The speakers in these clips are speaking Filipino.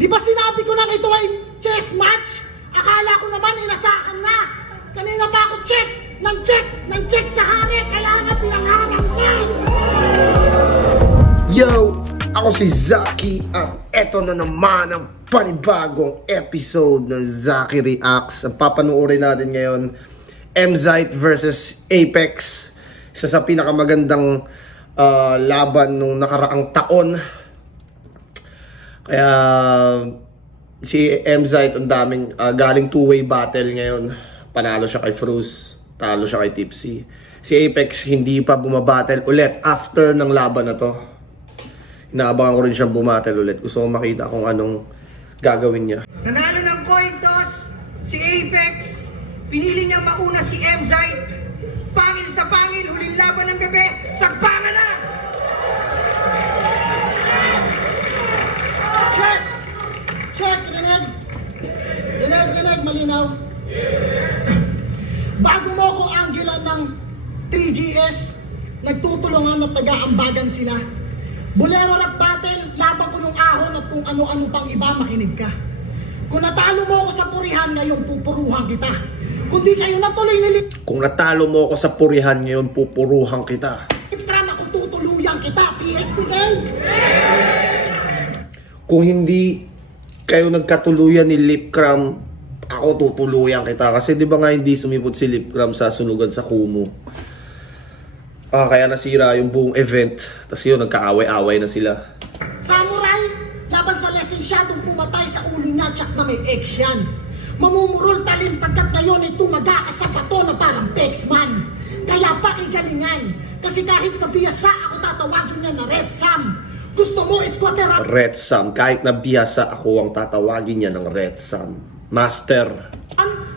Di ba sinabi ko na ito ay chess match? Akala ko naman inasahan na. Kanina pa ako check sa hari, kaya nga pinangalan ko. Yo! Ako si Zaki at eto na naman ang panibagong episode ng Zaki Reacts. Ang papanuorin natin ngayon, Emzite versus Apex. Isa sa pinakamagandang laban nung nakaraang taon. Kaya si Emzite ang daming galing two-way battle ngayon. Panalo siya kay Fruz, talo siya kay Tipsy. Si Apex hindi pa bumabattle ulit after ng laban na to. Inaabangan ko rin siyang bumattle ulit. Gusto kong makita kung anong gagawin niya. Nanalo ng coin toss si Apex. Pinili niya mauna si Emzite. Pangil sa pangil, huling laban ng gabi. Sagpangan na! Check, Rinig, malinaw. Bago mo ko anggulan ng 3GS, nagtutulungan at taga-ambagan sila. Bolero rap battle, laban ko nung ahon at kung ano-ano pang iba, makinig ka. Kung natalo mo ako sa purihan, ngayon pupuruhan kita. Kung di kayo natuloy Kung natalo mo ako sa purihan ngayon, pupuruhan kita. Tram ako tutuluyan kita, PSP gang! Kung hindi kayo nagkatuluyan ni Lipcram, ako tutuluyan kita. Kasi di ba nga hindi sumipot si Lipcram sa sunugan sa Kumu? Kaya nasira yung buong event. Tapos yun, nagkaaway-away na sila. Samurai, laban sa lesensyadong pumatay sa ulo niya, tsak na may ex yan. Mamumurol talin pagkat ngayon ay tumaga ka sa bato na parang Pexman. Kaya pakigalingan, kasi kahit nabiyasa ako tatawagin niya na Red Sam. Gusto mo squatter up? Red Sam. Kahit na biyasa ako ang tatawagin niya ng Red Sam. Master.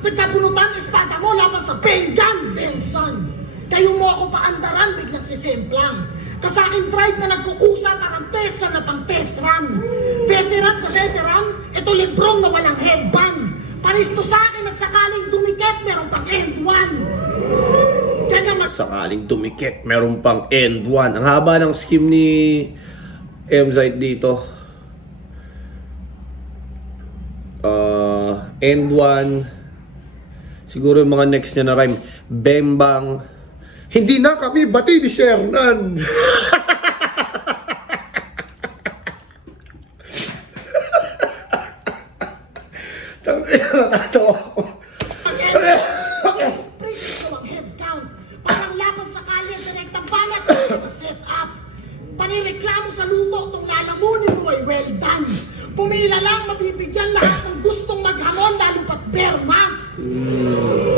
Nagkabunutan espada mo laban sa Bengan, Benson. Kayo mo ako paandaran, biglang sisemplang. Kasaking tribe na nagkukusa parang Tesla na pang test run. Veteran sa veteran, ito Lebron na walang headband. Panisto sa akin at sakaling dumikit, meron pang end one. Sakaling dumikit, meron pang end one. Ang haba ng scheme ni Emzite dito. End one. Siguro yung mga next niya na rhyme. Bembang. Hindi na kami bati ni Shernan. Natatawa ako. Spray ito ang head count. Parang laban sa kalye, direktang balat, set up. Panireklamo sa luto, itong lalamunin mo ay well done. Pumila lang, mabibigyan lahat ng gustong maghamon, lalo pat bare months.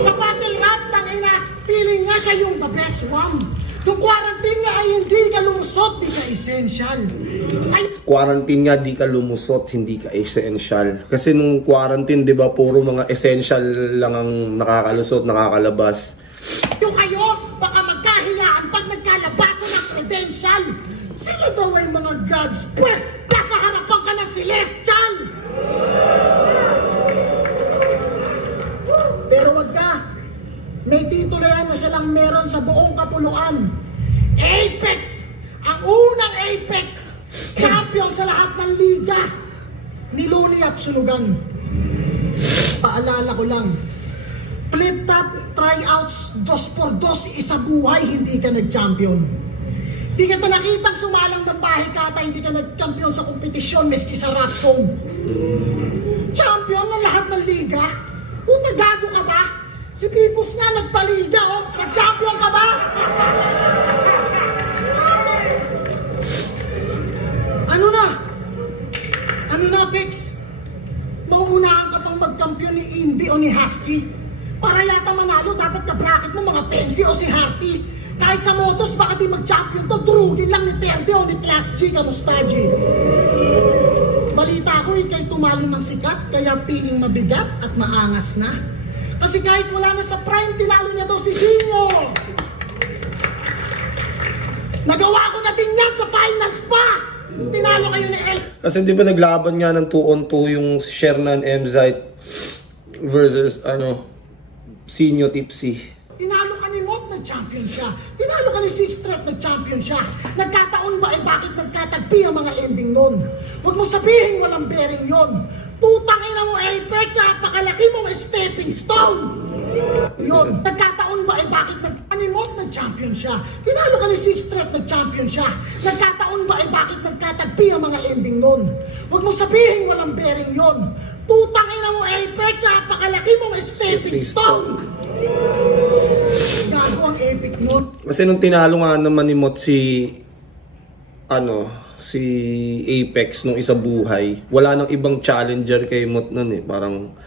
Sa battle rap, tangina, feeling nga siya yung the best one. Yung quarantine nga ay hindi ka lumusot, di ka essential. Quarantine nga, di ka lumusot, hindi ka essential. Kasi nung quarantine, di ba, puro mga essential lang ang nakakalusot, nakakalabas. Yung kayo, baka magkahilaan pag nagkalabasan ng credential. Sila daw ay mga gods, pwet, nasa harapan ka na celestial. Pero wag ka, may titulo yan na siya lang meron sa buong kapuluan. Apex! Ang unang Apex! Champion sa lahat ng liga! Niluni at sulugan. Paalala ko lang, flip-top tryouts 2x2 isa buhay, hindi ka nag-champion. Di ka nakitang sumalang ng bahay kata, hindi ka nag-champion sa kompetisyon, meski sa rap song. Champion ng lahat ng liga? Puta, gago ka ba? Si Pipos nga nagpaliga, oh. Nag-champion ka ba? Ano na, Pex? Mauunahan ka pang mag-champion ni Indy o ni Husky? Para yata manalo, dapat ka-bracket mo mga Pensi o si Harty. Kahit sa motos, baka di mag-champion to, durugin lang ni Perde o ni Class G, kamusta G? Balita ko, ikay tumalo ng sikat, kaya piling mabigat at maangas na. Kasi kahit wala na sa prime, tinalo niya daw si Sinyo. Nagawa ko na din yan sa finals pa! Tinalo kayo ni El. Kasi di ba naglaban nga ng 2-on-2 yung Shernan Emzite versus Sinyo Tipsy. Tinalo ka ni Mot, nag-champion siya. Tinalo ka ni Six Threat, nag-champion siya. Nagkataon Nagkataon ba bakit nagkatagpi ang mga ending nun? Huwag mo sabihin walang bearing yon. Putang ina mo Apex, napakalaki mong stepping stone! Yun, nagkataon ba bakit nag-animot nag-champion siya? Tinalo ka ni Six Threat nag-champion siya. Nagkataon ba bakit nagkatagpi ang mga ending nun? Huwag mo sabihin walang bearing yon. Putang ina mo Apex, napakalaki mong stepping stone! Gago ang epic nun. Kasi nung tinalo nga naman ni Mot si Apex nung isa buhay, wala nang ibang challenger kay Mot nun eh. Parang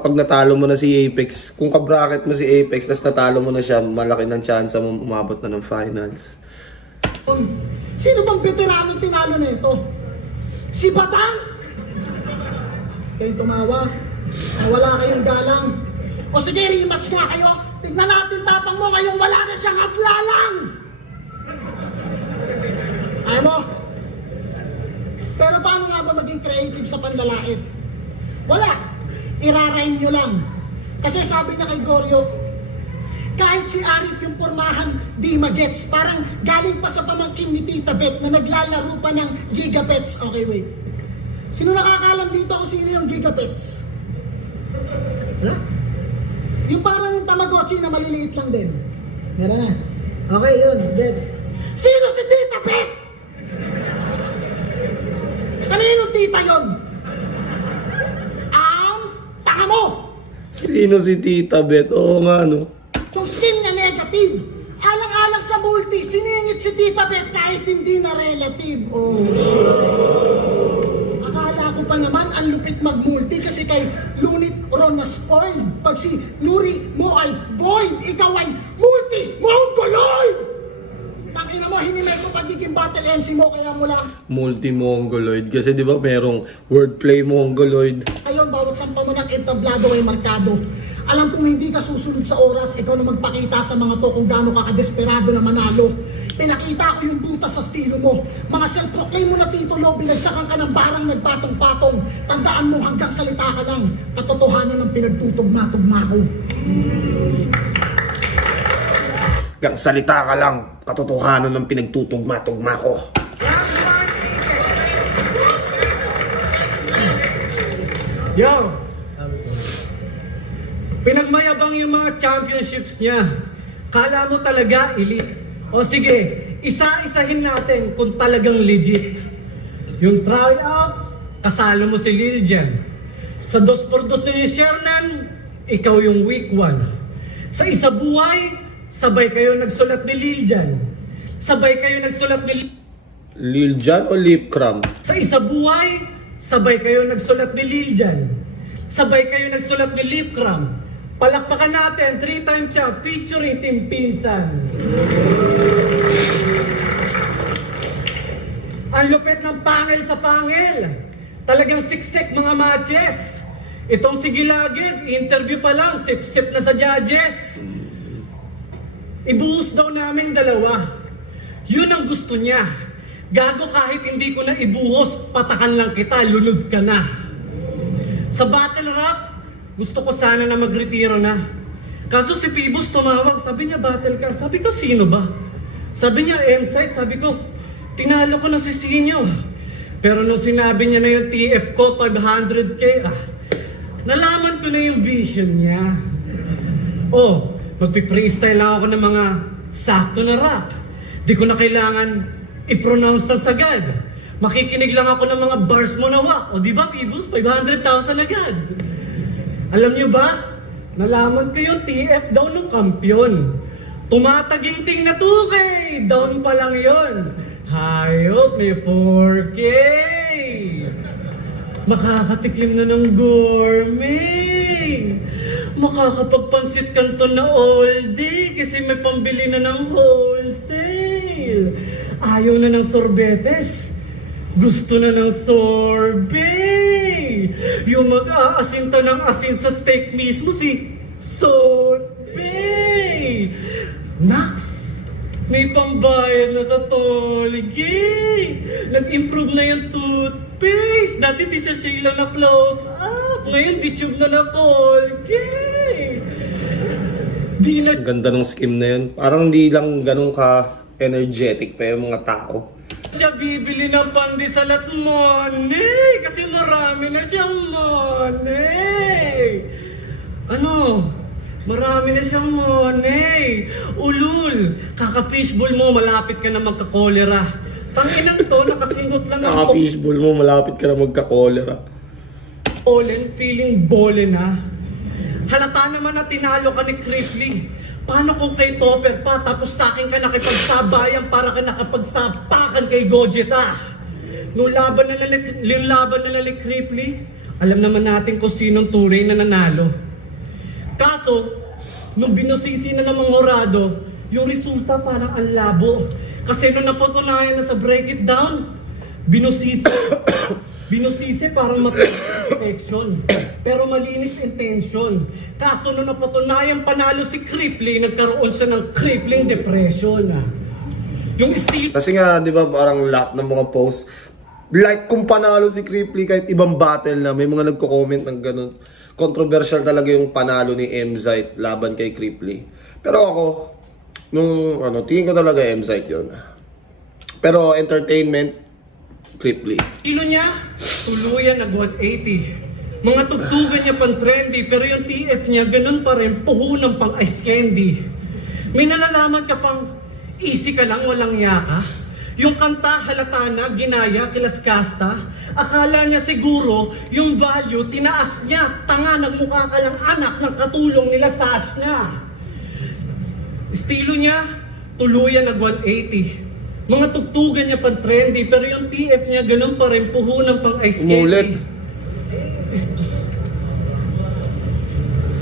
pag natalo mo na si Apex, kung ka-bracket mo si Apex, tas natalo mo na siya, malaki ng chance mo umabot na ng finals. Sino bang veteranong tinalo nito? Si Batang? Kayo tumawa. Wala kayong galang. O sige, rematch nga kayo. Tignan natin tapang mo ngayong wala na siyang atlalang. Ayaw mo? Pero paano nga ba maging creative sa panlalait? Wala. Irarime nyo lang. Kasi sabi niya kay Goryo, kahit si Arik yung pormahan, di magets. Parang galing pa sa pamangkin ni Tita Bet na naglalaro pa ng Gigapets. Okay, wait. Sino nakakalam dito kung sino yung Gigapets? Wala? Yung parang Tamagotchi na maliliit lang din. Meron na. Okay, yun. Gets. Sino si Tita Bet? Kaninong tita yun? Ang tanga mo! Sino si Tita Bet? Oo nga, no? Yung skin na negative. Alang-alang sa multi, siningit si Tita Bet kahit hindi na relative. Oh, shit. Akala ko pa naman ang lupit mag-multi kasi kay Lunit Ron na spoiled. Pag si Nuri mo ay void, ikaw ay multi-mongoloid! Tangina mo, hinimay ko pagiging battle MC mo kaya mula. Multi-mongoloid. Kasi di ba merong wordplay mongoloid. Ayun, bawat sampa mo ng entablado ay markado. Alam kong hindi ka susunod sa oras, ikaw na magpakita sa mga to kung gaano ka kadesperado na manalo. Pinakita ko yung butas sa estilo mo. Mga self-proclaim mo na titulo, binagsakan ka ng barang nagpatong-patong. Tandaan mo hanggang salita ka lang. Katotohanan ng pinagtutugma-tugma ko. Hanggang salita ka lang, katotohanan ng pinagtutugma-tugma ko. Yo! Pinagmayabang yung mga championships niya. Kala mo talaga elite. O sige, isa-isahin natin kung talagang legit. Yung tryouts, kasalo mo si Liljan. Sa 2x2 ni Shernan, ikaw yung weak one. Sa isa buhay, sabay kayo nagsulat ni Liljan. Sabay kayo nagsulat ni Liljan o Lipcram? Sa isa buhay, sabay kayo nagsulat ni Liljan. Sabay kayo nagsulat ni Lipcram. Palakpakan natin, 3-time champ featuring Team Pinsan. Ang lupit ng pangil sa pangil. Talagang siksik mga matches. Itong si Gilagid, interview pa lang, sip-sip na sa judges. Ibuhos daw namin dalawa. Yun ang gusto niya. Gago kahit hindi ko na ibuhos, patakan lang kita, lunod ka na. Sa battle rap, gusto ko sana na magretiro na. Kaso si Pibos tumawag, sabi niya battle ka. Sabi ko, sino ba? Sabi niya, M-site. Sabi ko, tinalo ko na si Sinyo. Pero nung sinabi niya na yung TF ko, 500k, nalaman ko na yung vision niya. Oh, magpi-freestyle lang ako ng mga sakto na rap. Di ko na kailangan i-pronounce na sagad. Makikinig lang ako ng mga bars mo na wak. O di ba, Pibos? 500,000 agad. Alam niyo ba? Nalaman ko yung TF daw ng kampyon. Tumataginting na 2K! Down pa lang yon. Hayop, may 4K! Makakatikim na ng gourmet! Makakapagpansit kanton na all day kasi may pambili na ng wholesale! Ayaw na ng sorbetes! Gusto na ng sorbet! Yung mag-aasinta ng asin sa steak mismo si sorbet! Max! May pambayad na sa tollgate! Nag-improve na yung toothpaste! Dati di siya Sheila na close up! Ngayon di tube na na Colgate! Di na Ang ganda ng scheme na yun. Parang hindi lang ganun ka-energetic pa yung mga tao. siya bibili ng pandesal at money kasi marami na siyang money. Ano? Marami na siyang money. Ulul, kaka-fishbowl mo, malapit ka na magka-cholera. Tanginang to, nakasingot lang ang Naka-fishbowl mo, malapit ka na magka-cholera. pollen, feeling bolen ha. Halata naman na tinalo ka ni Crippling. Paano kung kay Topper pa, tapos sa akin ka nakipagsabayan para ka nakapagsapakan kay Gogeta? Nung laban na ni Crippling, alam naman natin kung sinong tunay na nanalo. Kaso, nung binusisi na ng mga horado, yung resulta parang ang labo. Kasi nung napatunayan na sa break it down, binusisi parang matigas protection. Pero malinis intention. Kaso nung napatunayan panalo si Crippling, nagkaroon siya ng crippling depression. Yung estilo Kasi nga, di ba, parang lahat ng mga posts, like kung panalo si Crippling kahit ibang battle na, may mga nagko-comment ng ganun. Controversial talaga yung panalo ni M-Zite laban kay Crippling. Pero ako, tingin ko talaga M-Zite yun. Pero entertainment, Crippling. niya, tuluyan nag 180. Mga tugtugan niya pang trendy, pero yung TF niya ganun pa rin, puhunan pang ice candy. May nalalaman ka pang easy ka lang, walang yaka. Yung kanta halata na, ginaya, kilaskasta. Akala niya siguro, yung value, tinaas niya. Tanga, nagmukha ka lang anak ng katulong nila Sash na. Estilo niya, tuluyan nag 180. Mga tugtugan niya pang trendy, pero yung TF niya ganun pa rin, puhunan pang ice candy. Umulit.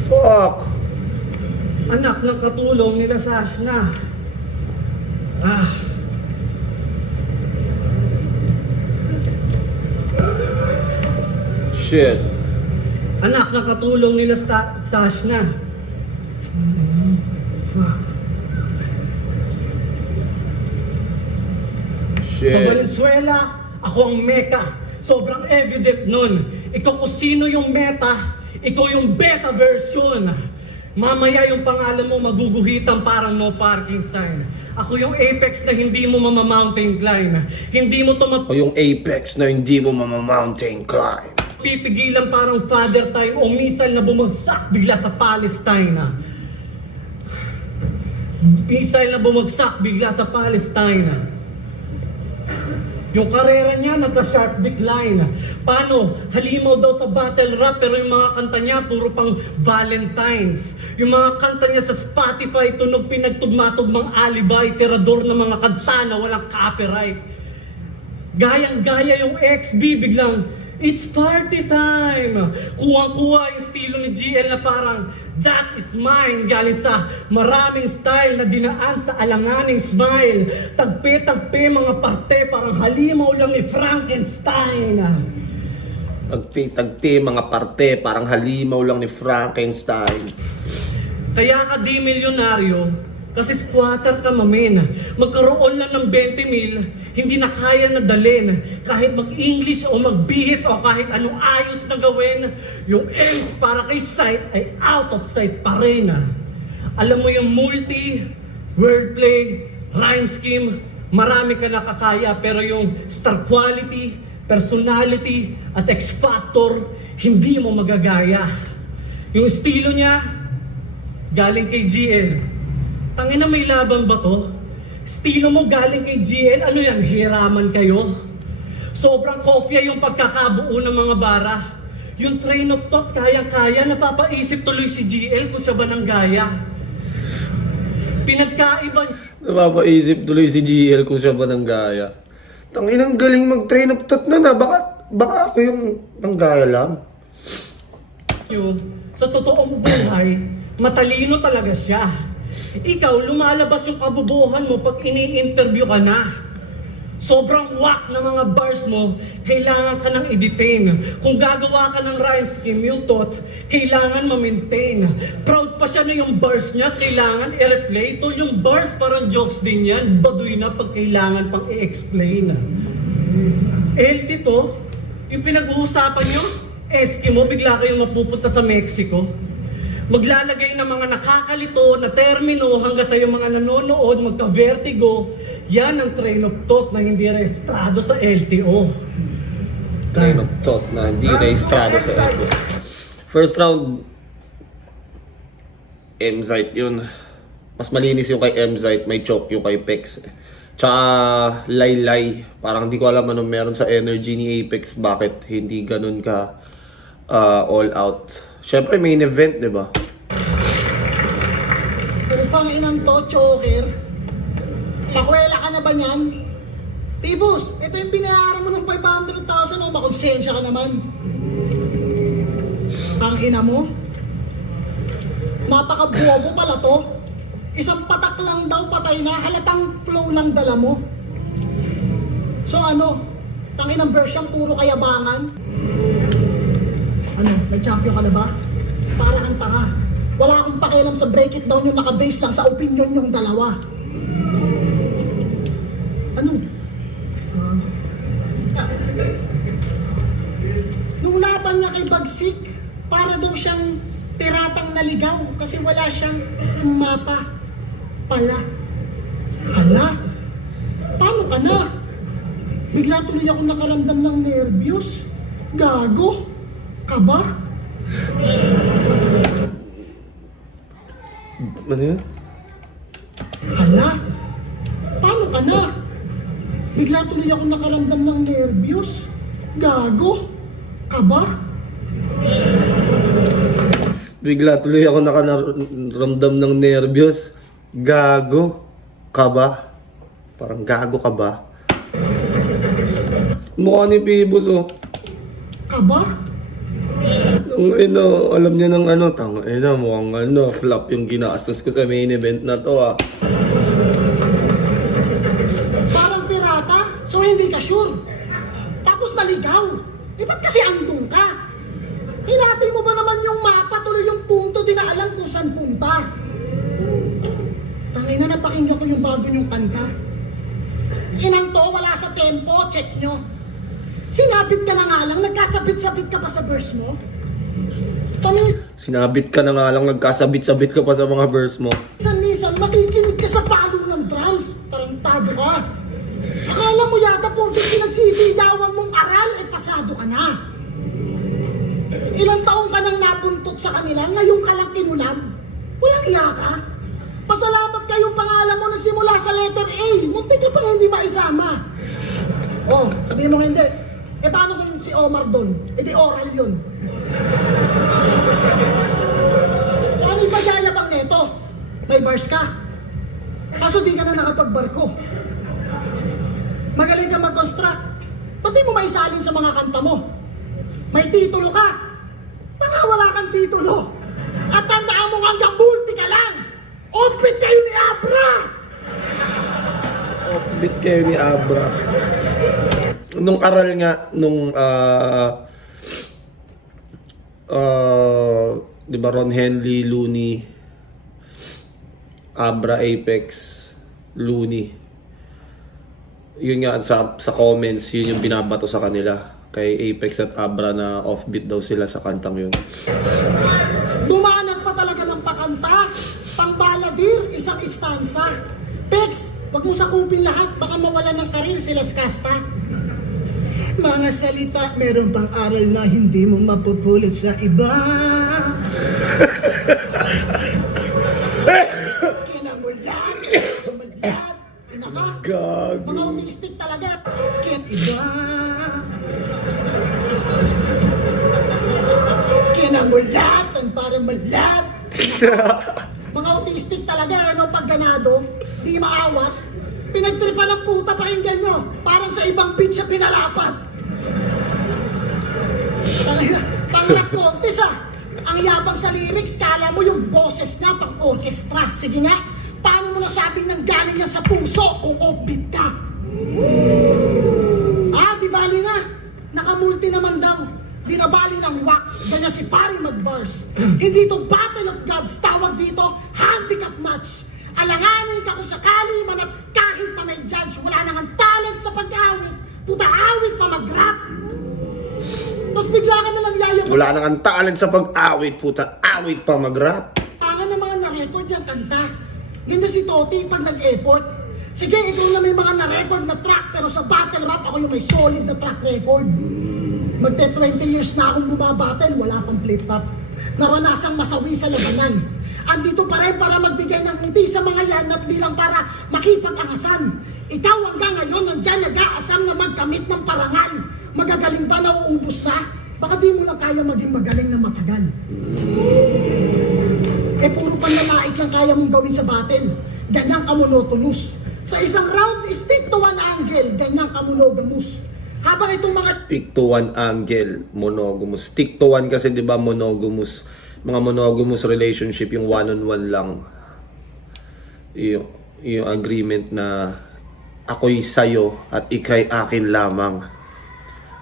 Fuck! Anak ng katulong nila Sash na. Shit. Anak ng katulong nila Sash na. Shit. Sa Valenzuela, ako ang meka. Sobrang evident nun. Ikaw kung sino yung meta, ikaw yung beta version. Mamaya yung pangalan mo maguguhitan parang no parking sign. Ako yung apex na hindi mo mama-mountain climb. Hindi mo O yung apex na hindi mo mama-mountain climb. pipigilan parang father time o missile na bumagsak bigla sa Palestine. Missile na bumagsak bigla sa Palestine. Yung karera niya nagka-sharp decline. Paano? Halimaw daw sa battle rap pero yung mga kanta niya puro pang Valentines. Yung mga kanta niya sa Spotify tunog pinagtugma-tugmang alibay, tirador ng mga kanta na walang copyright. Gayang-gaya yung XB biglang it's party time! Kuwang-kuwa yung estilo ni GL na parang that is mine galing sa maraming style na dinaan sa alanganing smile. Tagpe-tagpe mga parte parang halimaw lang ni Frankenstein. Tagpi mga parte, parang halimaw lang ni Frankenstein. Kaya ka di milyonaryo kasi squatter ka mamen. Magkaroon lang ng 20 mil, hindi na kaya na dalhin. Kahit mag-English o magbihis o kahit anong ayos na gawin, yung ends para kay sight ay out of sight pa rin. Alam mo yung multi, wordplay, rhyme scheme, marami ka nakakaya pero yung star quality, personality, at X-factor, hindi mo magagaya. Yung estilo niya, galing kay GL. Tangina may laban ba to? Estilo mo galing kay GL, ano yan, hiraman kayo? Sobrang kopya yung pagkakabuo ng mga bara. Yung train of thought, kayang-kaya, napapaisip tuloy si GL kung siya ba ng gaya. Pinagkaiba Napapaisip tuloy si GL kung siya ba ng gaya. Tanginang galing mag-train of thought na. Baka ako yung nanggaya lang. nyo, sa totoong buhay, matalino talaga siya. Ikaw, lumalabas yung kabubuhan mo pag ini-interview ka na. Sobrang whack na mga bars mo, kailangan ka nang i-detain. Kung gagawa ka ng rhyme scheme, yung thoughts, kailangan ma-maintain. Proud pa siya na yung bars niya, kailangan i-replay. Tol, yung bars parang jokes din yan, baduy na pag kailangan pang i-explain. LT to, yung pinag-uusapan nyo, Eskimo, bigla kayong mapupunta sa Mexico. maglalagay ng mga nakakalito na termino hanggang sa yung mga nanonood magka-vertigo. Yan ang train of thought na hindi rehistrado sa LTO. Train of thought na hindi rehistrado sa LTO. First round, Mzite yun. Mas malinis yung kay Mzite, may choke yung kay Pex. Tsaka Laylay, parang hindi ko alam anong meron sa energy ni Apex, bakit hindi ganun ka all out. Syempre main event, di ba? Upang inang to, choker. Pakwela ka na ba niyan? Pibus, ito yung binayaran mo ng 500,000 o makonsensya ka naman. Ang ina mo? Napaka-buobo pala to. Isang patak lang daw patay na, halatang flow lang dala mo. So ano, tanginang version puro kayabangan? Ano, nag-champion ka na ba? Para kang tanga. Wala akong pakialam sa break it down yung naka-base lang sa opinion yung dalawa. Ano? Nung laban niya kay Bagsik, para daw siyang piratang naligaw kasi wala siyang mapa. Pala. Hala? Paano ka na? Bigla tuloy ako nakaramdam ng nervyos. Gago? Kaba? Ano yun? Hala? Paano ka na? Bigla tuloy ako nakaramdam ng nervyos. Gago? Kaba? Bigla tuloy ako nakaramdam ng nervyos. Gago ka ba? Parang gago ka ba? Mukha ni Pibus, oh. Kaba? Alam niya ng ano, mukhang flop yung ginastos ko sa main event na to, ah. Parang pirata? So hindi ka sure? Tapos naligaw? Eh ba't kasi andun ka? Hinati mo ba naman yung mapa, tuloy yung punto, di na alam kung saan punta? Tangina, napakinggan ko yung bago niyong kanta. Inang to, wala sa tempo, check nyo. Sinabit ka na nga lang, nagkasabit-sabit ka pa sa verse mo? Sinabit ka na nga lang, nagkasabit-sabit ka pa sa mga verse mo. Minsan, makikinig ka sa palo ng drums. Tarantado ka. Akala mo yata porke pinagsisigawan mong aral, eh pasado ka na. Ilang taong ka nang napuntot sa kanila, ngayon ka lang kinulag. Walang iya ka. Pasalamat kayong pangalan mo nagsimula sa letter A. Muntik ka pa nga hindi maisama. Oh, sabihin mo hindi. Eh paano kung si Omar doon? Eh di oral yun. Ano yung magyayabang neto? May bars ka. Kaso di ka na nakapagbarko. Magaling ka mag-construct. Ba't di mo maisalin sa mga kanta mo? May titulo ka. Baka wala kang titulo. At tandaan mo hanggang multi ka lang. Open kayo ni Abra! Offbeat kayo ni Abra. Nung aral nga, di ba Ron Henley, Looney, Abra, Apex, Looney. Yun nga, sa comments, yun yung binabato sa kanila. Kay Apex at Abra na offbeat daw sila sa kantang yun. Dumanag pa talaga ng pakanta. Pangbaladir, isang istansa. Pex, wag mo sakupin lahat. Baka mawalan ng karir sila Skasta. Mga salita, meron pang aral na hindi mo mapupulot sa iba. Kinamulat, kumalat, inaka. Gago. Mga autistic talaga. Can't iba. Kinamulatan para malat. Mga autistic talaga, ano, pag ganado, di maawat. Pinagtripan ng puta pakinggan nyo. Parang sa ibang beach siya pinalapat. Pang-rap contest, ah. Ang yabang sa lyrics, kala mo yung boses niya pang orchestra. Sige nga, paano mo nasabing nang galing yan sa puso kung offbeat ka? Ah, di bali na. Nakamulti naman daw. Di na bali ng wak. Ganyan si Pari mag-bars. Hindi to Battle of Gods. Tawag dito, handicap match. Alanganin ka kung sakali man at kahit pa may judge, wala naman talent sa pag-awit. Puta awit pa mag-rap. Tapos bigla ka na lang yayabang. Wala nang ang talent sa pag-awit, puta. Awit pa mag-rap. Pangan ng mga na-record yung kanta. Ganyan si Toti pag nag-effort. Sige, ikaw na may mga na-record na track, pero sa battle rap, ako yung may solid na track record. Magte 20 years na akong bumabattle, wala pang flip-top. Naranasang masawi sa labanan. Andito pa rin para magbigay ng ngiti sa mga yan at di lang para makipag-angasan. Ikaw hanggang ngayon nandyan nag-aasam na magkamit ng parangal. Magagaling ba na uubos na? Baka di mo lang kaya maging magaling na matagal. Eh puro panlalait lang kaya mong gawin sa battle. Ganyan ka monotonous. Sa isang round, stick to one angle. Ganyan ka monogamous. Habang itong mga Stick to one angle, monogamous. Stick to one kasi di ba monogamous. Mga monogamous relationship, yung one-on-one lang. Yung agreement na ako'y sayo at ika'y akin lamang.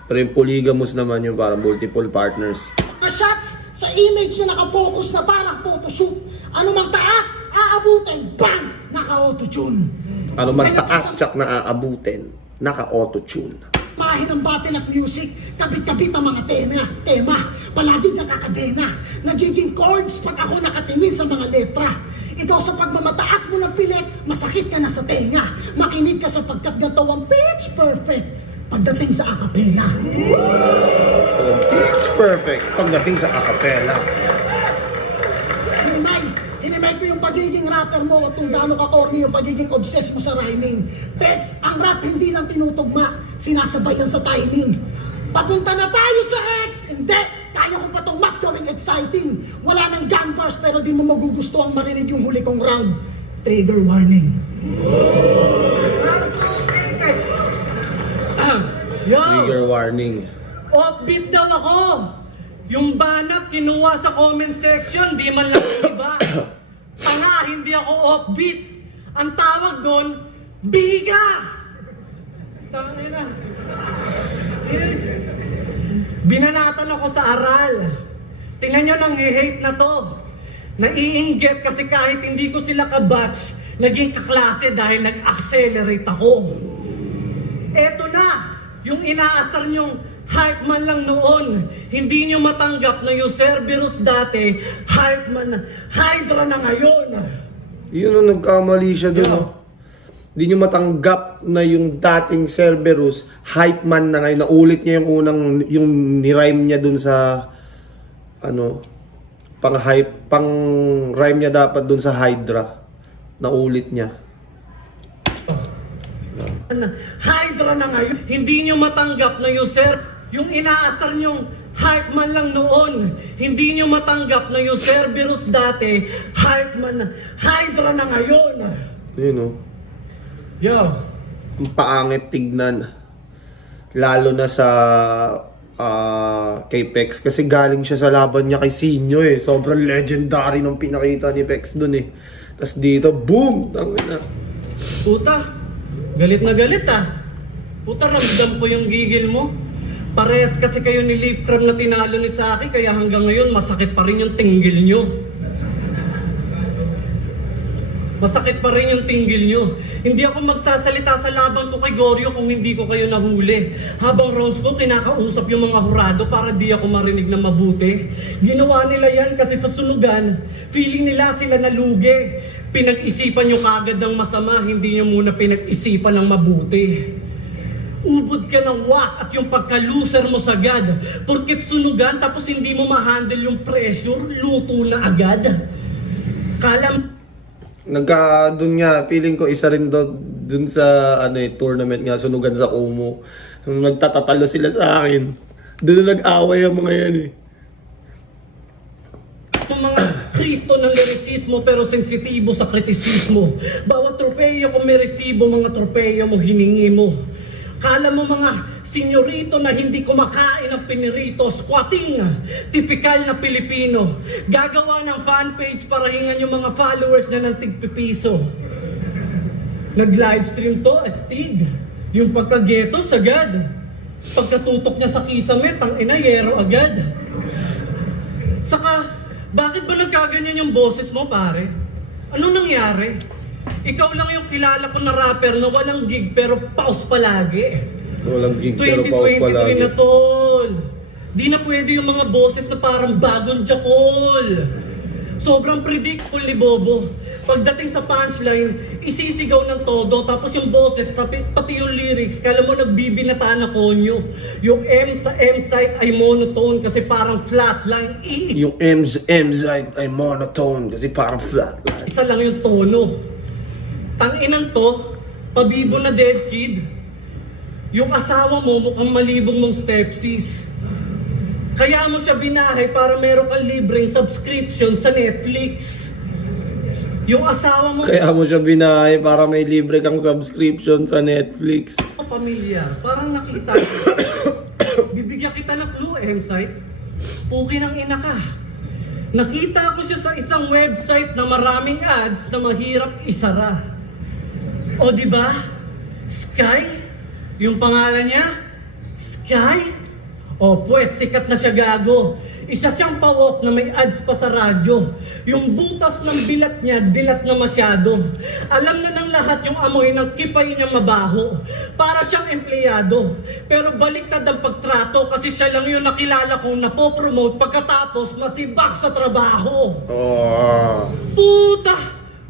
Pero yung polygamous naman yung parang multiple partners. shots sa image na nakafocus na parang photoshoot. Ano mang taas, aabutin, bang! Naka-auto-tune. Ano man Kaya taas, tsak na aabutin, naka-auto-tune. Mahin ang battle at music, kabit-kabit ang mga tema, palaging nakakadena. Nagiging chords pag ako nakatingin sa mga letra. Ikaw sa pagmamataas mo ng pilit, masakit ka na sa tenga. Makinig ka sapagkat ganito ang pitch perfect pagdating sa acapella. It's perfect pagdating sa acapella. Inimay ko yung pagiging rapper mo at kung gaano ka-corny yung pagiging obsessed mo sa rhyming. Text, ang rap hindi lang tinutugma, sinasabayan sa timing. Papunta na tayo sa X! Hindi! Kaya ko pa itong mas gawing exciting. Wala nang gun bars pero di mo magugusto ang marinig yung huli kong round. Trigger warning. Yo! Trigger warning. Offbeat daw ako! Yung banat kinuha sa comment section, di man lang iba. Tanga, hindi ako offbeat. Ang tawag doon, biga! Tangina. Binanatan ako sa aral. Tingnan nyo nang hate na to. Naiinggit kasi kahit hindi ko sila kabatch, naging kaklase dahil nag-accelerate ako. Eto na, yung inaasar nyong hype man lang noon. Hindi nyo matanggap na yung Cerberus dati, hype man, Hydra na ngayon. Yun ang nagkamali siya dun. Yeah. Oh. Hindi nyo matanggap na yung dating Cerberus, hype man na ngayon. Naulit niya yung unang, yung nirhyme niya dun sa, ano, pang-hype, pang-rhyme niya dapat dun sa Hydra. Naulit niya. Hydra na ngayon. Hindi nyo matanggap na yung inaasar nyong hype man lang noon. Hindi nyo matanggap na yung Cerberus dati, hype man, Hydra na ngayon. Yun oh. Yo. Ang paangit tignan. Lalo na sa kay Pex. Kasi galing siya sa laban niya kay Sinyo eh. Sobrang legendary nung pinakita ni Pex dun eh. Tapos dito, boom! Tangina. Puta, galit na galit ah. Puta, ramdam ko yung gigil mo. Parehas kasi kayo ni Leafcram na tinalo ni Saki, kaya hanggang ngayon masakit pa rin yung tinggil nyo. Masakit pa rin yung tinggil nyo. Hindi ako magsasalita sa laban ko kay Goryo kung hindi ko kayo nahuli. Habang rounds ko, kinakausap yung mga hurado para di ako marinig na mabuti. Ginawa nila yan kasi sa sunugan, feeling nila sila nalugi. Pinag-isipan nyo kagad ng masama, hindi nyo muna pinag-isipan ng mabuti. Ubod ka ng wak at yung pagka-loser mo sagad. Porkit sunugan tapos hindi mo ma-handle yung pressure, luto na agad. Doon nga, feeling ko isa rin doon sa tournament nga, sunugan sa Kumu. Nung nagtatatalo sila sa akin, doon nag-away ang mga yan eh. Yung mga Kristo ng lyricismo pero sensitibo sa kritisismo. Bawat tropeyo kung may resibo, mga tropeyo mo hiningi mo. Kala mo mga senyorito na hindi kumakain ng pinirito, squatting, tipikal na Pilipino. Gagawa ng fanpage para hingan yung mga followers na ng tigpipiso. Nag-livestream to, astig. Yung pagkageto, sagad. Pagkatutok niya sa kisame, tangina, yero agad. Saka, bakit ba nagkaganyan yung boses mo, pare? Anong nangyari? Ikaw lang yung kilala ko na rapper na walang gig pero paus palagi. Walang gig pero pause 2023 palagi. na tol. Di na pwede yung mga boses na parang bagong Jackal. Sobrang predictable ni Bobo. Pagdating sa punchline, isisigaw ng todo, tapos yung boses, pati yung lyrics, kala mo nagbibinata na konyo. Yung M sa M side ay monotone kasi parang flatline. Yung M side ay monotone kasi parang flat. Isa lang yung tono. Tanginan to, pabibo na dead kid. Yung asawa mo mukhang malibong mong stepsis. Kaya mo siya binahay para meron kang libreng subscription sa Netflix. Yung asawa mo... Kaya mo siya binahay para may libre kang subscription sa Netflix. Pamilya, parang nakita ko. Bibigyan kita ng clue, M-site. Puki ng ina ka. Nakita ko siya sa isang website na maraming ads na mahirap isara. O di ba? Sky? Yung pangalan niya? Sky? O pues, sikat na siya gago. Isa siyang pawok na may ads pa sa radyo. Yung butas ng bilat niya, dilat na masyado. Alam na ng lahat yung amoy ng kipay niya mabaho. Para siyang empleyado. Pero baliktad ang pagtrato kasi siya lang yung nakilala kong napopromote pagkatapos masibak sa trabaho. Oh. Puta!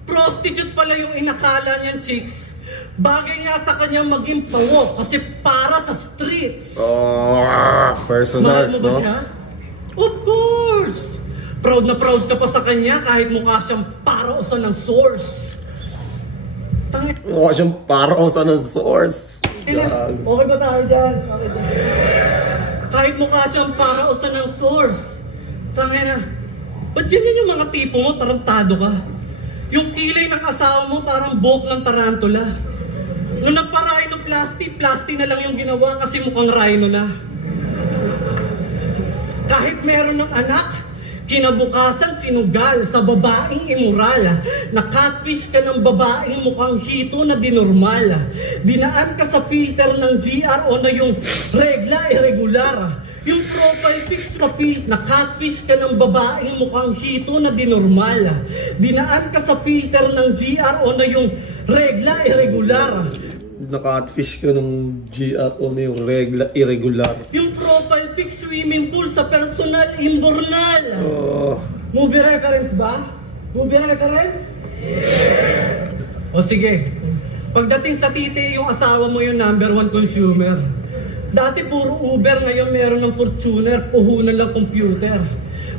Prostitute pala yung inakala niyang chicks. Bagay nga sa kanya maging pawok kasi para sa streets. Oh, Mahal personals, mo ba no? siya? Of course! Proud na proud ka pa sa kanya kahit mukha siyang parausan ng source. Tangin. Mukha siyang parang sa ng source. Okay ba tayo dyan? Okay ba? Kahit mukha siyang parausan ng source. Tangin na. Ba't yun yung mga tipo mo, tarantado ka? Yung kilay ng asawa mo parang buhok ng tarantula. Nung nagpa-rhinoplasty, plasty na lang yung ginawa kasi mukhang rhino na. Kahit meron ng anak, kinabukasan sinugal sa babaeng immoral. Na-catfish ka ng babaeng mukhang hito na dinormal. Dinaan ka sa filter ng GRO na yung regla irregular. Yung profile pics na-catfish ka ng babaeng mukhang hito na dinormal. Dinaan ka sa filter ng GRO na yung regla irregular. Naka-catfish ka ng GRO na yung regla irregular. Yung profile pic swimming pool sa personal imbornal. Oh. Movie reference ba? Movie reference? O sige. Pagdating sa titi, yung asawa mo yung number 1 consumer. Dati puro Uber, ngayon meron ng Fortuner, puhunan lang computer.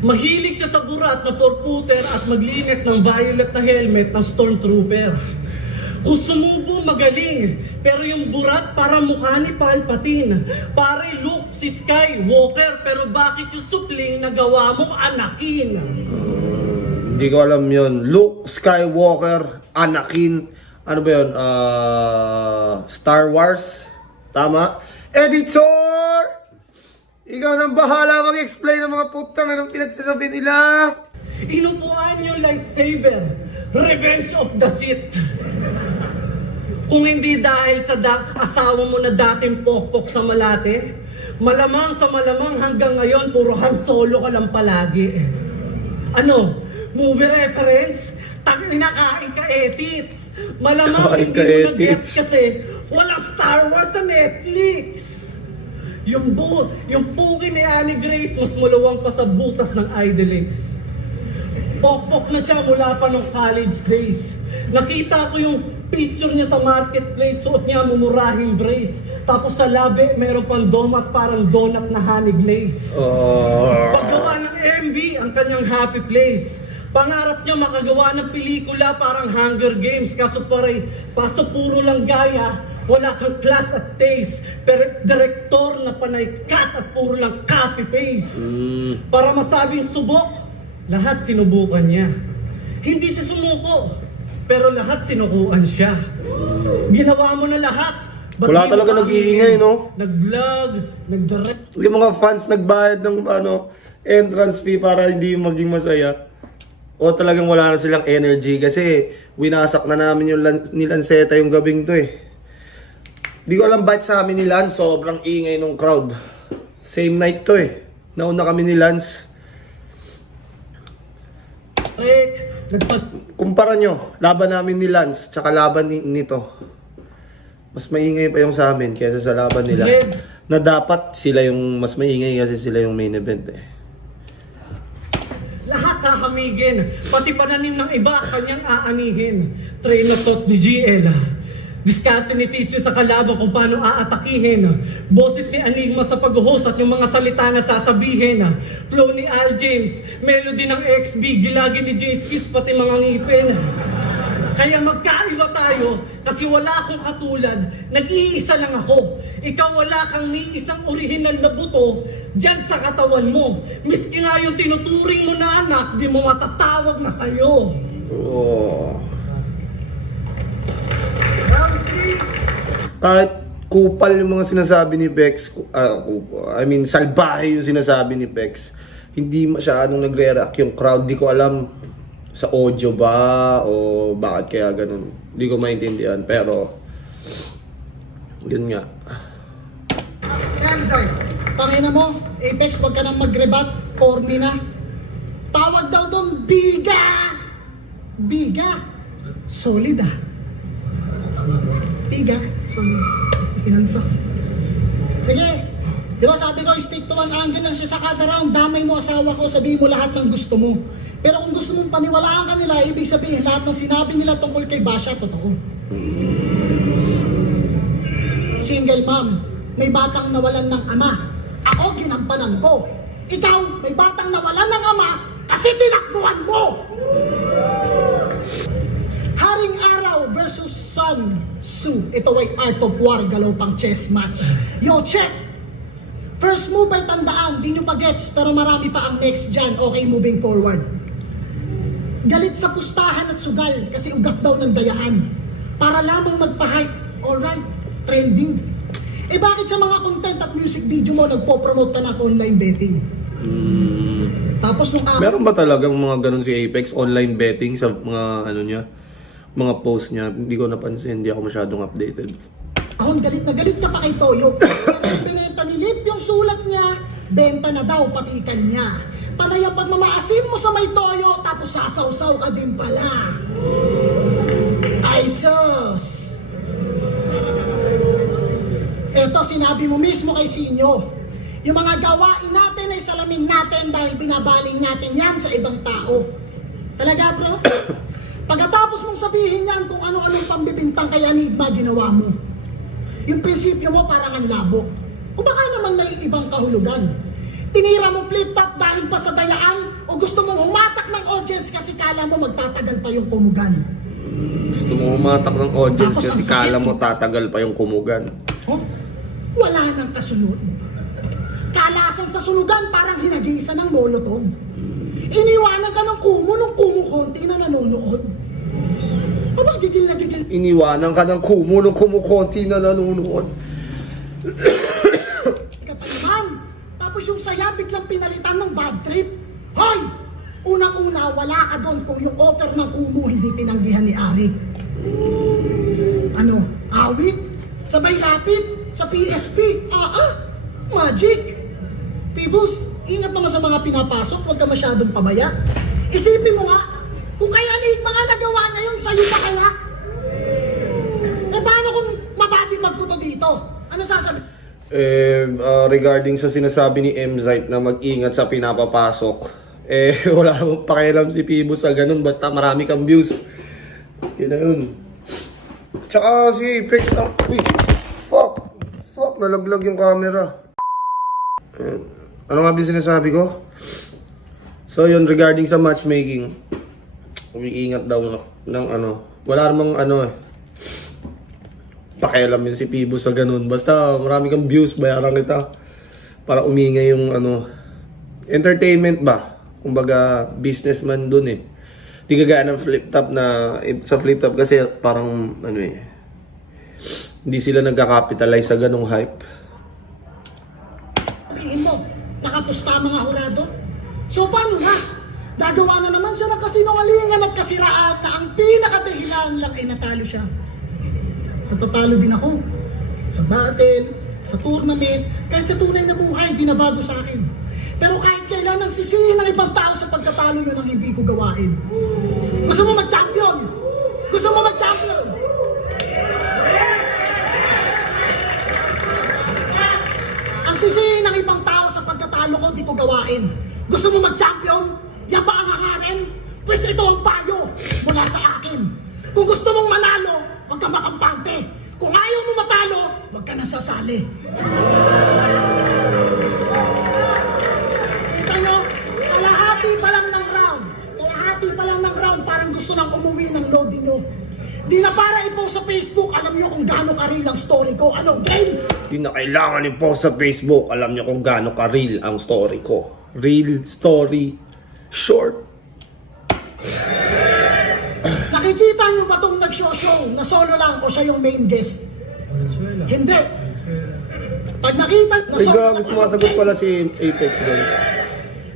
Mahilig siya sa burat na four-footer at maglinis ng violet na helmet ng stormtrooper. Kung sumubo, magaling. Pero yung burat para mukha ni Palpatine. Pare, look, si Skywalker. Pero bakit yung supling na gawa mong Anakin? Hindi ko alam yun. Luke Skywalker, Anakin. Ano ba yun? Star Wars? Tama? Editor! Ikaw nang bahala mag-explain ng mga putang anong pinagsasabi nila. Inupuan yung lightsaber. Revenge of the Sith. Kung hindi dahil sa asawa mo na dating pokpok sa Malate, malamang sa malamang hanggang ngayon puro Han Solo ka lang palagi. Ano? Movie reference? Nakain ka edits. Malamang Kain hindi ka mo edits. na-gets kasi walang Star Wars sa Netflix. Yung puki ni Annie Grace mas mulawang pa sa butas ng Idlex. Pokpok na siya mula pa nung college days. Nakita ko yung picture niya sa marketplace, suot niya mumurahing brace. Tapos sa labi, mayroon pang donut parang donut na honey glaze. Paggawa ng MV, ang kanyang happy place. Pangarap niya makagawa ng pelikula parang Hunger Games. Kaso puro lang gaya, wala kang class at taste. Pero direktor na panay cut at puro lang copy-paste. Para masabing subok, lahat sinubukan niya. Hindi siya sumuko, pero lahat sinukuan siya. Ginawa mo na lahat. Ba't Wala di talaga mo nag-iingay, no? Nag-vlog, nag-direct. Yung mga fans nagbayad ng entrance fee para hindi maging masaya. O talagang wala na silang energy kasi winasak na namin yung ni Lanceta yung gabing to eh. Di ko alam bakit sa amin ni Lance, sobrang ingay nung crowd. Same night to eh. Nauna kami ni Lance. Nagpag... Kumpara nyo, laban namin ni Lance, tsaka laban nito. mas maingay pa yung sa amin kaysa sa laban nila. Reds. Na dapat sila yung mas maingay kasi sila yung main event eh. Lahat hahamigin, pati pananim ng iba kanyang aanihin. Train of thought ni GL. Diskarte ni Teacher sa kalaban kung paano aatakihin. Boses ni Enigma sa pag-host at yung mga salita na sasabihin. Flow ni Al James, melody ng XB, gilagi ni Jace Kiss pati mga ngipin. Kaya magkaiba tayo kasi wala akong katulad, nag-iisa lang ako. Ikaw wala kang ni isang orihinal na buto dyan sa katawan mo. Miski nga yung tinuturing mo na anak, di mo matatawag na sa'yo. Oh. Kahit kupal yung mga sinasabi ni Bex, salbahe yung sinasabi ni Bex, hindi masyadong nagre-react yung crowd. Di ko alam sa audio ba o bakit kaya ganun. Hindi ko maintindihan, pero yun nga. Tangina mo, Apex, wag ka nang mag-rebat, corny na. Tawag daw doon, biga! Biga! Solid ah. Biga, solid. Ilan to? Sige, di ba sabi ko, stick to one angle lang siya sa kada round. Damay mo asawa ko, sabihin mo lahat ng gusto mo. Pero kung gusto mong paniwalaan ka nila, ibig sabihin lahat ng sinabi nila tungkol kay Basha, totoo. Single mom, may batang nawalan ng ama. Ako ginampanan ko. Ikaw, may batang nawalan ng ama kasi tinakbuhan mo. Haring Araw versus Sun Tzu. Ito ay Art of War, galaw pang chess match. Yo, check! First move ay tandaan, di nyo pa gets, pero marami pa ang next dyan. Okay, moving forward. Galit sa pustahan at sugal kasi ugat daw ng dayaan. Para lamang magpa-hype. Alright, trending. Eh bakit sa mga content at music video mo nagpo-promote ka ng online betting? Tapos nung Meron ba talagang mga ganun si Apex? Online betting sa mga ano niya? Mga post niya? Hindi ko napansin, hindi ako masyadong updated. Ako galit na galit ka pa kay Toyo. Kasi pinenta ni Lip yung sulat niya, benta na daw pati kanya. Panay ang pagmamaasim mo sa may Toyo, tapos sasaw-saw ka din pala. Ay sus! Eto, sinabi mo mismo kay Sinyo. Yung mga gawain natin ay salamin natin dahil binabaling natin yan sa ibang tao. Talaga bro? Pagkatapos mong sabihin yan kung ano-anong pambibintang kay Enigma ginawa mo. Yung prinsipyo mo parang ang labo. O baka naman may ibang kahulugan. Tinira mo flip-top dahil pa sa dayaan o gusto mong humatak ng audience kasi kala mo magtatagal pa yung kumugan. Gusto mo humatak ng audience Tapos kasi ang sakit. kala mo tatagal pa yung kumugan. Oh, wala nang kasunod. Kalasan sa sunugan parang hinagisa ng molotov. Iniwanan ka ng kumo nung kumukonti na nanonood. Tapos gigil na gigil. Iniwanan ka ng kumo nung kumukonti na nanonood. Kapaliman. Tapos yung saya biglang pinalitan ng bad trip. Hoy! Unang-una, wala ka doon kung yung offer ng kumo hindi tinanggihan ni Ari. Ano? Awit? Sabay lapit? Sa PSP? Magic! Pibus, ingat naman sa mga pinapasok, huwag ka masyadong pabaya. Isipin mo nga, kung kaya ni mga nagawa ngayon, sa'yo pa kaya? Eh paano kung mabating magtuto dito? Ano sasabi? Regarding sa sinasabi ni M-Zite na mag-ingat sa pinapapasok, wala namang pakialam si Pibo sa ganun, basta marami kang views. Yun na yun. Tsaka si Apex na, uy, fuck, nalaglag yung camera. Ano nga ba sinasabi ko? So yun, regarding sa matchmaking, umiingat daw ng ano, wala namang pakialam yun si Pibo sa ganun. Basta marami kang views, bayaran kita para umingay yung entertainment ba? Kumbaga businessman dun eh. Di kagaya ng flip top na, sa flip top kasi parang hindi sila nagka-capitalize sa ganung hype. Sabihin mo, nakapusta mga hurado? So paano na? Gagawa na naman siya ng kasinungalingan at kasiraan na ang pinakadahilan lang ay natalo siya. Natatalo din ako. Sa battle, sa tournament, kahit sa tunay na buhay, di na bago sa akin. Pero kahit kailan ang sisihin ng ibang tao sa pagkatalo yun ang hindi ko gawain. Gusto mo mag-champion? Gusto mo mag-champion? Pagsisihin ng ibang tao sa pagkatalo ko, di ko gawain. Gusto mo mag-champion? Yan ba ang hangarin? Pues ito ang payo mula sa akin. Kung gusto mong manalo, huwag ka makampante. Kung ayaw mo matalo, huwag ka nasasali. Kita nyo, kalahati pa lang ng round. Kalahati pa lang ng round, parang gusto nang umuwi ng loading nyo. Di na para i-post sa Facebook, alam nyo kung gaano ka-real ang story ko. Ano, game? Di na kailangan i-post sa Facebook. Alam niyo kung gaano ka-real ang story ko. Real story short. Nakikita nyo ba itong nag-show na solo lang o siya yung main guest? Hindi. Pag nakita na Ay, solo gago, lang sumasagot pala si Apex doon.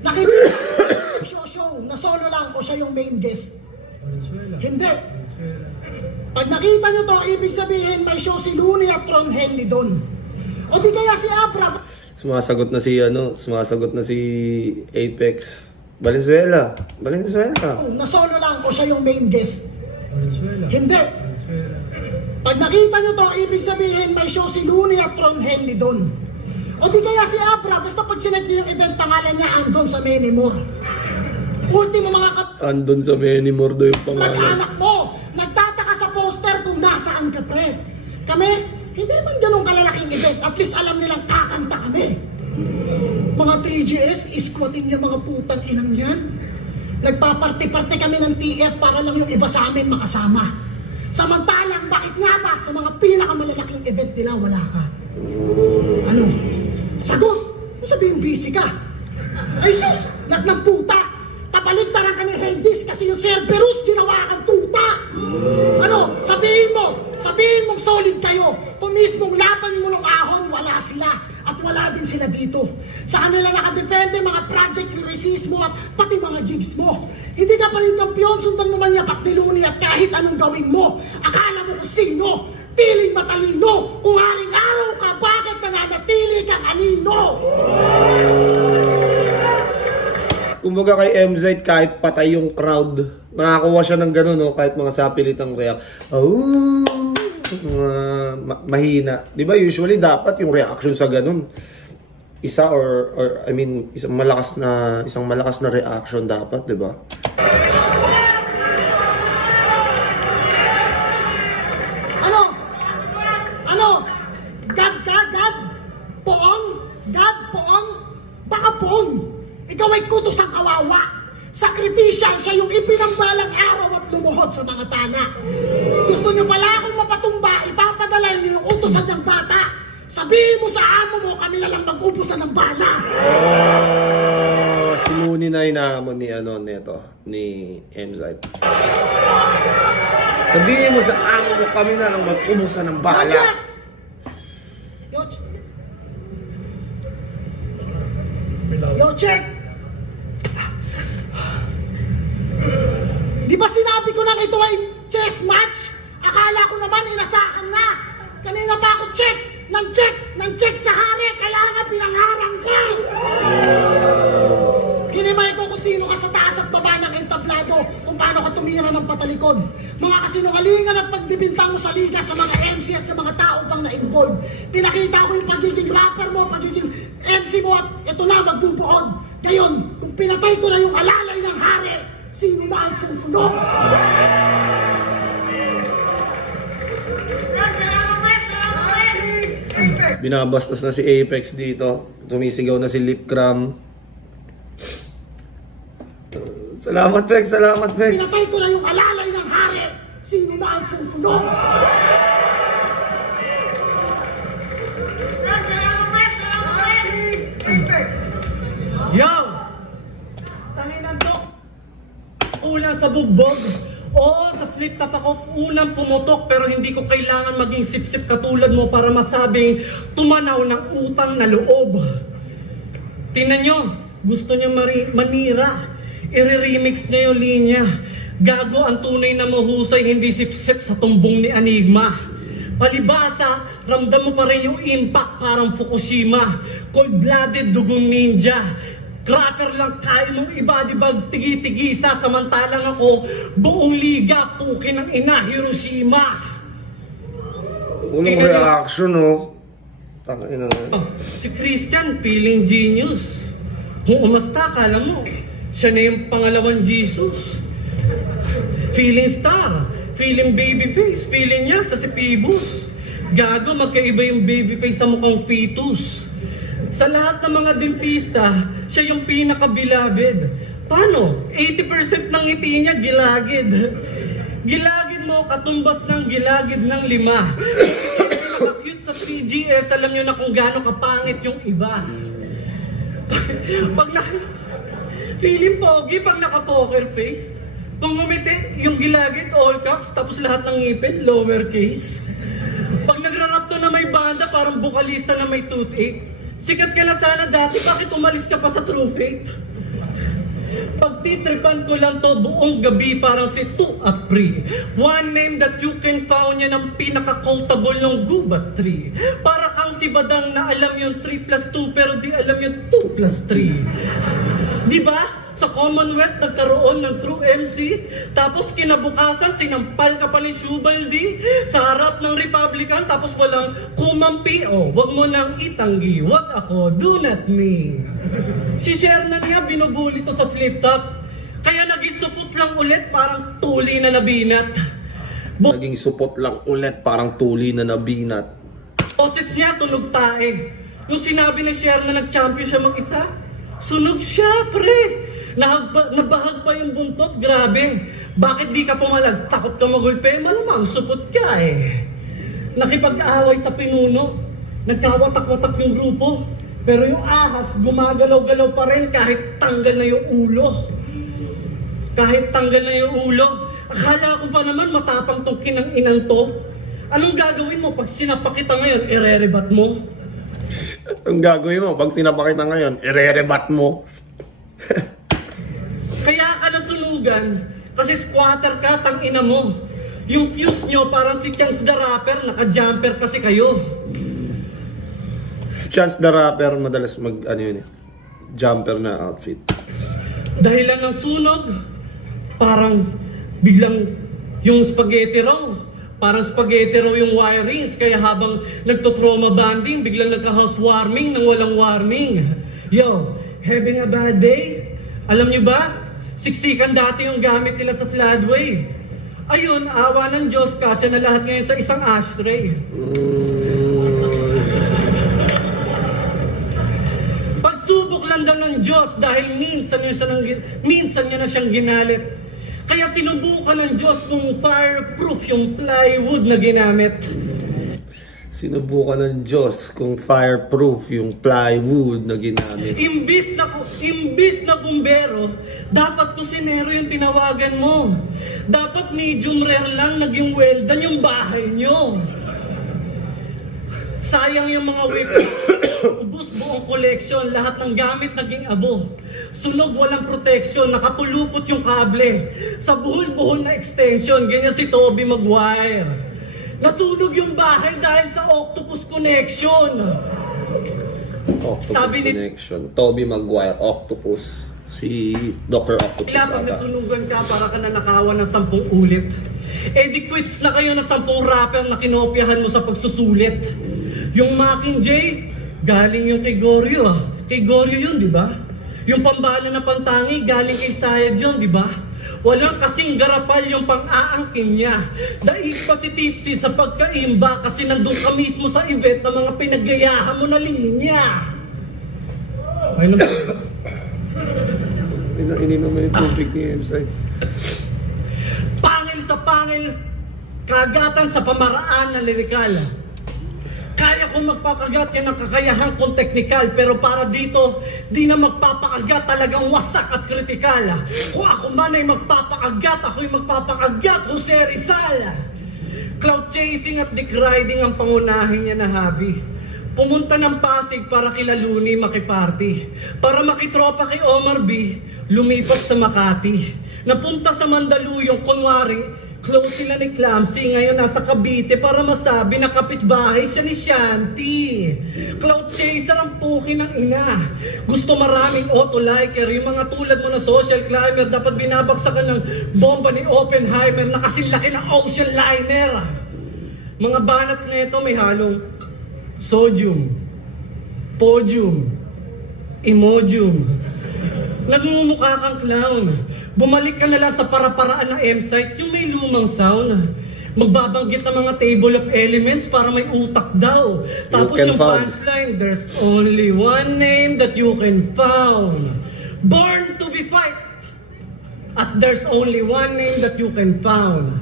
nakikita nag-show na solo lang o siya yung main guest? Hindi. Pag nakita nyo to, ibig sabihin may show si Looney at Ron Henley doon. O di kaya si Abra. Sumasagot na si Apex. Valenzuela. Na solo lang o siya yung main guest? Hindi. Pag nakita nyo to, ibig sabihin may show si Looney at Ron Henley doon. O di kaya si Abra, basta pag chinek nyo yung event, pangalan niya andon sa Menimore. Ultimo mga Andun sa Menimore do yung pangalan. mag-anak mo, nagtataka sa poster kung nasaan ka, pre. Kami, hindi man ganun kalalaking event, at least alam nilang kakanta kami. Mga 3GS, squatting niya mga putang inang yan. Nagpaparty-party kami ng TF para lang yung iba sa amin makasama. Samantalang, bakit nga ba sa mga pinakamalalaking event nila wala ka? Ano? Sagot! Sabihin busy ka. Ay sus! Nagputa! Kapaligtaran ka ni Heldis kasi yung Cerberus ginawa kang tuta! Ano? Sabihin mong solid kayo. Kung mismong laban mo ng ahon, wala sila. At wala din sila dito. Sa kanila nakadepende mga project releases mo at pati mga gigs mo. Hindi ka pa rin kampiyon, sundan mo man yapak ni Looney at kahit anong gawin mo. Akala mo kung sino? Piling matalino. Kung haring araw ka, bakit nananatili kang anino? Kumbaga kay MZ, kahit patay yung crowd, nakakuha siya ng gano'n, no? Kahit mga sapilitang react. Oh, mahina. Di ba usually dapat yung reaction sa gano'n, isang malakas na reaction dapat, di ba? Ano? God? Poong? Baka poong? Ikaw ay kutos ang kawawa. Sakripisyal siya yung ipinambalang araw at lumuhod sa mga tana. Gusto niyo pala akong mapatumba, ipapadala niyo yung utosan niyang bata. Sabihin mo sa amo mo, kami na lang mag-ubusan ng bala. Oh, si Looney na inaamon ni MZ. Sabihin mo sa amo mo, kami na lang mag-ubusan ng bala. Yo, check! Di ba sinabi ko na ito ay chess match? Akala ko naman inasahan na. Kanina pa ako check sa hari, kaya nga pinangharang ka. Kinimay ko kung sino ka sa taas at baba ng entablado, kung paano ka tumira ng patalikod. Mga kasinungalingan at pagbibintang mo sa liga sa mga MC at sa mga tao pang na-involve. Pinakita ko yung pagiging rapper mo, pagiging MC mo at ito na magbubuod. Ngayon, kung pinatay ko na yung alalay ng hari, sino na ang susunod? Binabastos na si Apex dito. Sumisigaw na si Lipcram. Salamat, Pex. Pinatay ko na yung alalay ng hari, sino na ang susunod? Yo! Tanginan to! Ulang sa bugbog. Oo, sa flip top ako unang pumutok pero hindi ko kailangan maging sip-sip katulad mo para masabing tumanaw ng utang na loob. Tingnan nyo, gusto niya manira. I-remix niya yung linya. Gago ang tunay na mahusay, hindi sip-sip sa tumbong ni Enigma. Palibasa, ramdam mo pa rin yung impact parang Fukushima. Cold-blooded dugong ninja. Cracker lang kaya mong ibadibag tigi-tigisa samantalang ako buong liga pukin ng ina Hiroshima. Unang reaction, no? Tangina na. Oh, si Christian, feeling genius. Kung umasta, kala mo, siya na yung pangalawang Jesus. Feeling star, feeling babyface, feeling niya sa si Phoebus. Gago, magkaiba yung babyface sa mukhang fetus. Sa lahat ng mga dentista, siya yung pinaka-beloved. Paano? 80% ng ngiti niya gilagid. Gilagid mo, katumbas ng gilagid ng 5. Pinaka-cute sa 3GS, alam nyo na kung gaano kapangit yung iba. Pag feeling pogi pag naka-poker face. Kung ngumiti, yung gilagid, all caps, tapos lahat ng ngipin, lowercase. Pag nagra-rap to na may banda, parang bukalista na may toothache. Sikat ka na sana dati, bakit umalis ka pa sa True Faith? Pag titripan ko lang to buong gabi, parang si 2 Apri. One name that you can found niya ng pinaka-quotable ng gubat tree. Para kang si Badang na alam yung 3+2 pero di alam yung 2+3. Di ba? Sa Commonwealth nagkaroon ng True MC, tapos kinabukasan sinampal ka pa ni Shubaldi sa harap ng Republican, tapos walang kumampi. Oh, wag mo nang itanggi, wag ako, do not me. Si Sherna niya binubuli to sa flip top, kaya naging supot lang ulit parang tuli na nabinat. Naging supot lang ulit, parang tuli na nabinat. Boses niya tunog tae. Nung sinabi ni Sherna nag-champion siya mag-isa, sunog siya, pre. Nabahag pa yung buntot, grabe. Bakit di ka pumalag? Takot ka magulpe? Malamang, supot ka eh. Nakipag-away sa pinuno, nagkawatak-watak yung grupo, pero yung ahas gumagalaw-galaw pa rin kahit tanggal na yung ulo. Kahit tanggal na yung ulo. Akala ko pa naman matapang tong kinang-inang to. Anong gagawin mo pag sinapak kita ngayon, irerebat mo? Ang gagawin mo, pag sinapak kita ngayon, irerebat mo. Kaya ka nasunugan, kasi squatter ka, tang-ina mo. Yung fuse nyo, parang si Chance the Rapper, naka-jumper kasi kayo. Chance the Rapper, madalas jumper na outfit. Dahilan ng sunog, parang biglang yung spaghetti raw. Parang spaghetti raw yung wirings, kaya habang nagto-trauma bonding, biglang nagka-housewarming nang walang warning. Yo, having a bad day? Alam nyo ba? Siksikan dati yung gamit nila sa floodway. Ayun, awa ng Diyos, kasya na lahat ngayon sa isang ashtray. Pagsubok lang daw ng Diyos dahil minsan niya na siyang ginalit. Kaya sinubukan ng Diyos kung fireproof yung plywood na ginamit. Sinubukan ng Diyos kung fireproof yung plywood na ginamit. Imbis na bumbero, dapat kusinero yung tinawagan mo. Dapat medium rare lang naging weldan yung bahay nyo. Sayang yung mga whip. Ubus buong collection, lahat ng gamit naging abo. Sunog, walang protection, nakapulupot yung kable. Sa buhol-buhol na extension, ganyan si Tobey Maguire. Nasunog yung bahay dahil sa Octopus Connection. Octopus Sabi ni- Connection. Tobey Maguire, Octopus. Si Dr. Octopus Kaya pag ata. nasunugan ka, para ka nanakawan ng 10 ulit. Eh di quits na kayo na 10 rapper na kinopyahan mo sa pagsusulit. Yung Mockingjay, galing yung kay Goryo ah. Kay Goryo yun, di ba? Yung pambala na pantangi, galing kay Sayad yun, di ba? Walang kasing garapal yung pang-aangkin niya. Daig pa si Tipsy sa pagkaimba kasi nandun ka mismo sa event ng mga pinaggayahan mo na linya. Ay naman. Ininom mo yung tubig ni M-Side. Pangil sa pangil, kagatan sa pamaraan na lirikal. Kaya kong magpakagat yan ang kakayahan kong teknikal, pero para dito, di na magpapakagat, talagang wasak at kritikal. Kung ako man ay magpapakagat, ako'y magpapakagat, Jose Rizal. Cloud chasing at dick riding ang pangunahin niya na hobby. Pumunta ng Pasig para kila Luni makiparty. Para makitropa kay Omar B, lumipat sa Makati. Napunta sa Mandaluyong, kunwari, close sila ni Clamsy, ngayon nasa Cavite para masabi na kapitbahay siya ni Shanti. Cloud chaser ang puki ng ina. Gusto maraming auto-liker, yung mga tulad mo na social climber, dapat binabagsakan ng bomba ni Oppenheimer na kasing laki ng ocean liner. Mga banat na ito may halong sodium, podium, Imodium. Nagmumukha kang clown. Bumalik ka na lang sa para-paraan na M-site, yung may lumang sound. Magbabanggit ng mga table of elements para may utak daw. Tapos can yung found. punchline, there's only one name that you can found. Born to be fight. At there's only one name that you can found.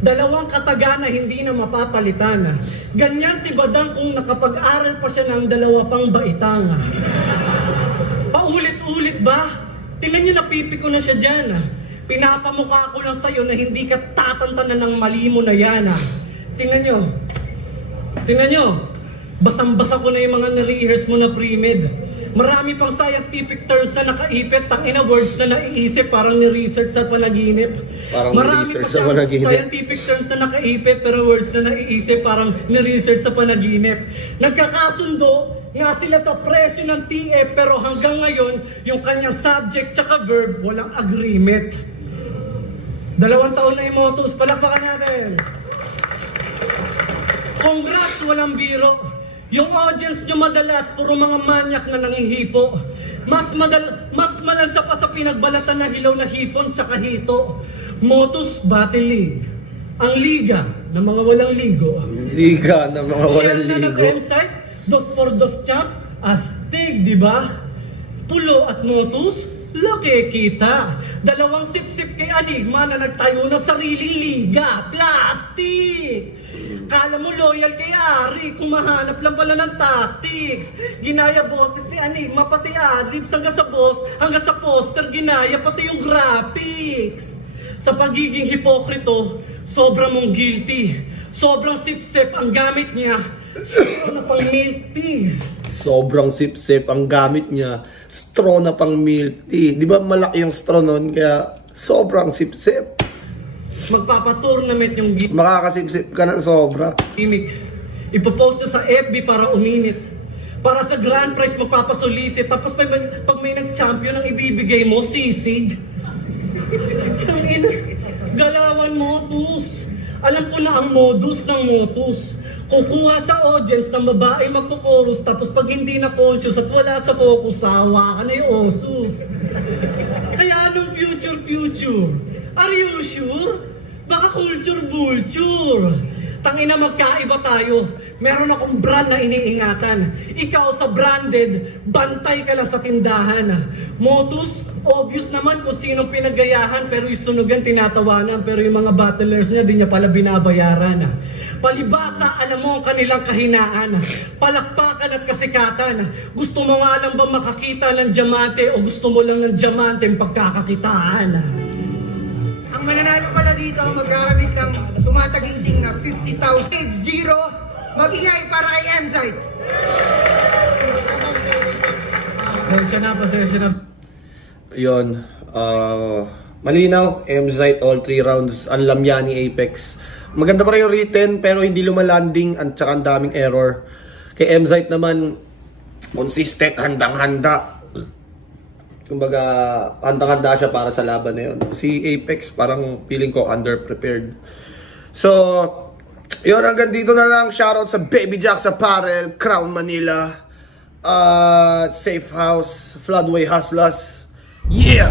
Dalawang kataga na hindi na mapapalitan. Ganyan si Badang kung nakapag-aral pa siya ng dalawa pang baitang. Paulit-ulit ba? Tingnan nyo, napipiko na siya dyan. Pinapamukha ko lang sa'yo na hindi ka tatantanan ng mali mo na yan. Tingnan nyo. Tingnan nyo. Basang-basa ko na yung mga na-rehearse mo na pre-med. Marami pang scientific terms na nakaipit, tangina words na naiisip, parang ni-research sa panaginip. Parang Marami ni-research pa sa siyang panaginip. scientific terms na nakaipit, pero words na naiisip, parang ni-research sa panaginip. Nagkakasundo nga sila sa presyo ng TF, pero hanggang ngayon, yung kanyang subject tsaka verb, walang agreement. 2 taon na Emotus, palakpakan natin! Congrats, walang biro. Yung audience nyo madalas, puro mga manyak na nangihipo. Mas malansa pa sa pinagbalatan na hilaw na hipon tsaka hito. Motus Battle League. Ang liga ng mga walang ligo. Liga ng mga walang Share na ligo. nag-website, 2x2 champ, astig, di ba? Pulo at Motus, laki kita. 2 sip-sip kay Enigma na nagtayo ng sariling liga. Plastic! Kala mo loyal kay Ari, kumahanap lang pala ng tactics. Ginaya boses ni Enigma, pati Aribs, hanggang sa boss, hanggang sa poster, ginaya pati yung graphics. Sa pagiging hipokrito, sobrang mong guilty. Sobrang sip-sip ang gamit niya. Straw na pang milk tea. Sobrang sip-sip ang gamit niya. Straw na pang milk tea. Di ba malaki yung straw nun? Kaya sobrang sip-sip. Magpapatournament yung Makakasip-sip ka ng sobra. gimmick. Ipopost nyo sa FB para uminit. Para sa grand prize magpapasolicit. Tapos pag may nag-champion ang ibibigay mo, sisig. Tangina, galawan Motus. Alam ko na ang modus ng Motus. Kukuha sa audience ng babae magkukorus, tapos pag hindi na conscious at wala sa focus, sawa ka na yung osus. Kaya anong future? Are you sure? Baka culture vulture. Tangina, magkaiba tayo. Meron akong brand na iniingatan. Ikaw sa branded, bantay ka lang sa tindahan. Motus, obvious naman kung sinong pinagayahan, pero yung sunugan tinatawanan, pero yung mga battlers niya, di niya pala binabayaran. Palibasa, alam mo ang kanilang kahinaan. Palakpakan at kasikatan. Gusto mo nga lang ba makakita ng diamante o gusto mo lang ng diamante ang pagkakakitaan? Ang mananalo pala dito magkakamit ng tumataginting na 50,000. 0 mag-ingay para kay M-Site. Pasensya na. Yun. Malinaw. M-Zite all 3 rounds. Ang lamya ni Apex. Maganda pa rin yung written pero hindi lumalanding at saka ang daming error. Kay M-Zite naman, consistent, handang-handa. Kumbaga, handang-handa siya para sa laban na yun. Si Apex, parang feeling ko underprepared. So, yun, hanggang dito na lang. Shoutout sa Baby Jack's Apparel, Crown Manila, Safe House, Floodway Hustlers. Yeah!